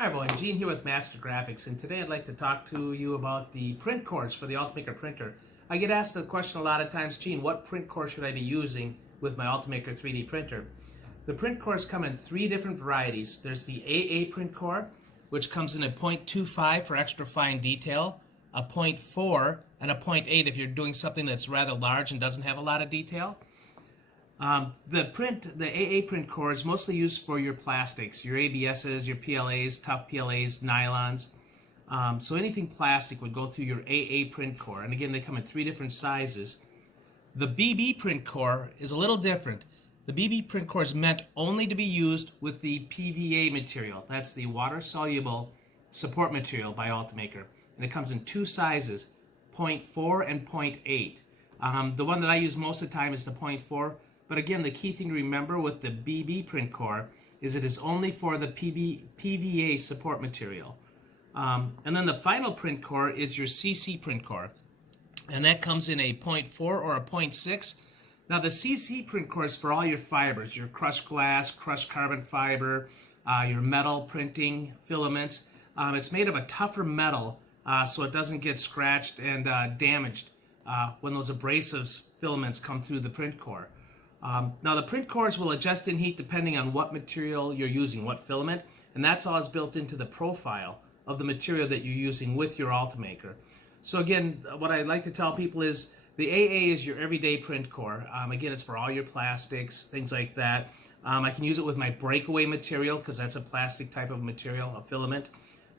Hi everyone, Gene here with Master Graphics, and today I'd like to talk to you about the print cores for the Ultimaker printer. I get asked the question a lot of times, Gene, what print core should I be using with my Ultimaker 3D printer? The print cores come in three different varieties. There's the AA print core, which comes in a 0.25 for extra fine detail, a 0.4, and a 0.8 if you're doing something that's rather large and doesn't have a lot of detail. The AA print core is mostly used for your plastics, your ABSs, your PLAs, tough PLAs, nylons. So anything plastic would go through your AA print core. And again, they come in three different sizes. The BB print core is a little different. The BB print core is meant only to be used with the PVA material. That's the water-soluble support material by Ultimaker. And it comes in two sizes, 0.4 and 0.8. The one that I use most of the time is the 0.4. But again, the key thing to remember with the BB print core is it is only for the PVA support material. And then the final print core is your CC print core. And that comes in a 0.4 or a 0.6. Now the CC print core is for all your fibers, your crushed glass, crushed carbon fiber, your metal printing filaments. It's made of a tougher metal so it doesn't get scratched and damaged when those abrasive filaments come through the print core. Now the print cores will adjust in heat depending on what material you're using, what filament, and that's all is built into the profile of the material that you're using with your Ultimaker. So again, what I'd like to tell people is the AA is your everyday print core. Again, it's for all your plastics, things like that. I can use it with my breakaway material because that's a plastic type of material, a filament.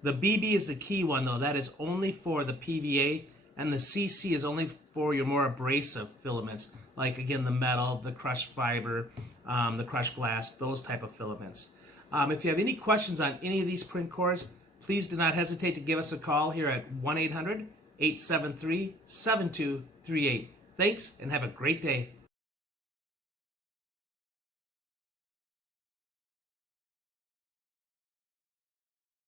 The BB is the key one though. That is only for the PVA, and the CC is only for your more abrasive filaments, like again the metal, the crushed fiber, the crushed glass, those type of filaments. If you have any questions on any of these print cores, please do not hesitate to give us a call here at 1-800-873-7238. Thanks and have a great day.